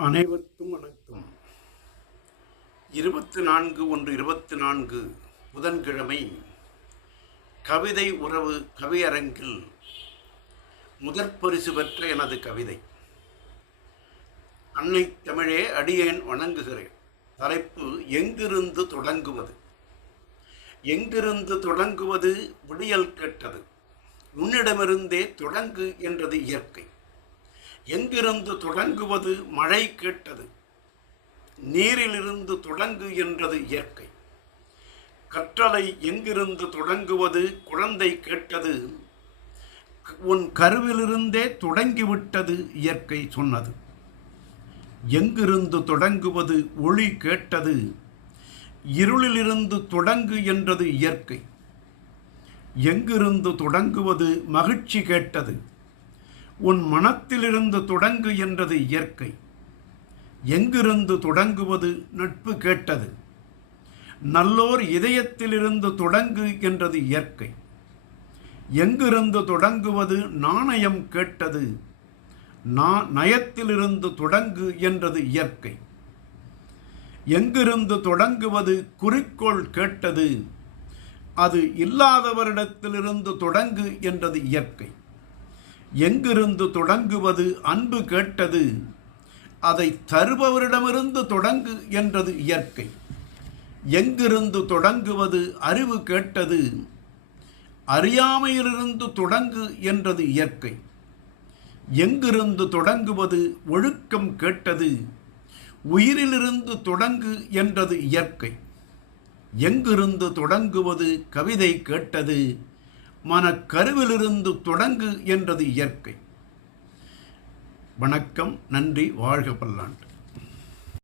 அனைவருக்கும் வணக்கம். இருபத்தி நான்கு ஒன்று இருபத்தி நான்கு புதன்கிழமை கவிதை உறவு கவியரங்கில் முதற் பரிசு பெற்ற எனது கவிதை. அன்னை தமிழே அடியேன் வணங்குகிறேன். தலைப்பு எங்கிருந்து தொடங்குவது? எங்கிருந்து தொடங்குவது? விடியல் கேட்டது. உன்னிடமிருந்தே தொடங்கு என்றது இயற்கை. எங்கிருந்து தொடங்குவது மழை கேட்டது? நீரிலிருந்து தொடங்கு என்றது இயற்கை. கற்றலை எங்கிருந்து தொடங்குவது குழந்தை கேட்டது? உன் கருவிலிருந்தே தொடங்கிவிட்டது இயற்கை சொன்னது. எங்கிருந்து தொடங்குவது ஒளி கேட்டது? இருளிலிருந்து தொடங்கு என்றது இயற்கை. எங்கிருந்து தொடங்குவது மகிழ்ச்சி கேட்டது? உன் மனத்திலிருந்து தொடங்கு என்றது இயற்கை. எங்கிருந்து தொடங்குவது நட்பு கேட்டது. நல்லோர் இதயத்திலிருந்து தொடங்கு என்றது இயற்கை. எங்கிருந்து தொடங்குவது நாணயம் கேட்டது. நா நயத்திலிருந்து தொடங்கு என்றது இயற்கை. எங்கிருந்து தொடங்குவது குறிக்கோள் கேட்டது. அது இல்லாதவரிடத்திலிருந்து தொடங்கு என்றது இயற்கை. எங்கிருந்து தொடங்குவது அன்பு கேட்டது? அதை தருபவரிடமிருந்து தொடங்கு என்றது இயற்கை. எங்கிருந்து தொடங்குவது அறிவு கேட்டது? அறியாமையிலிருந்து தொடங்கு என்றது இயற்கை. எங்கிருந்து தொடங்குவது ஒழுக்கம் கேட்டது? உயிரிலிருந்து தொடங்கு என்றது இயற்கை. எங்கிருந்து தொடங்குவது கவிதை கேட்டது? மனக்கருவிலிருந்து தொடங்கு என்றது இயற்கை. வணக்கம் நன்றி வாழ்க பல்லாண்டு.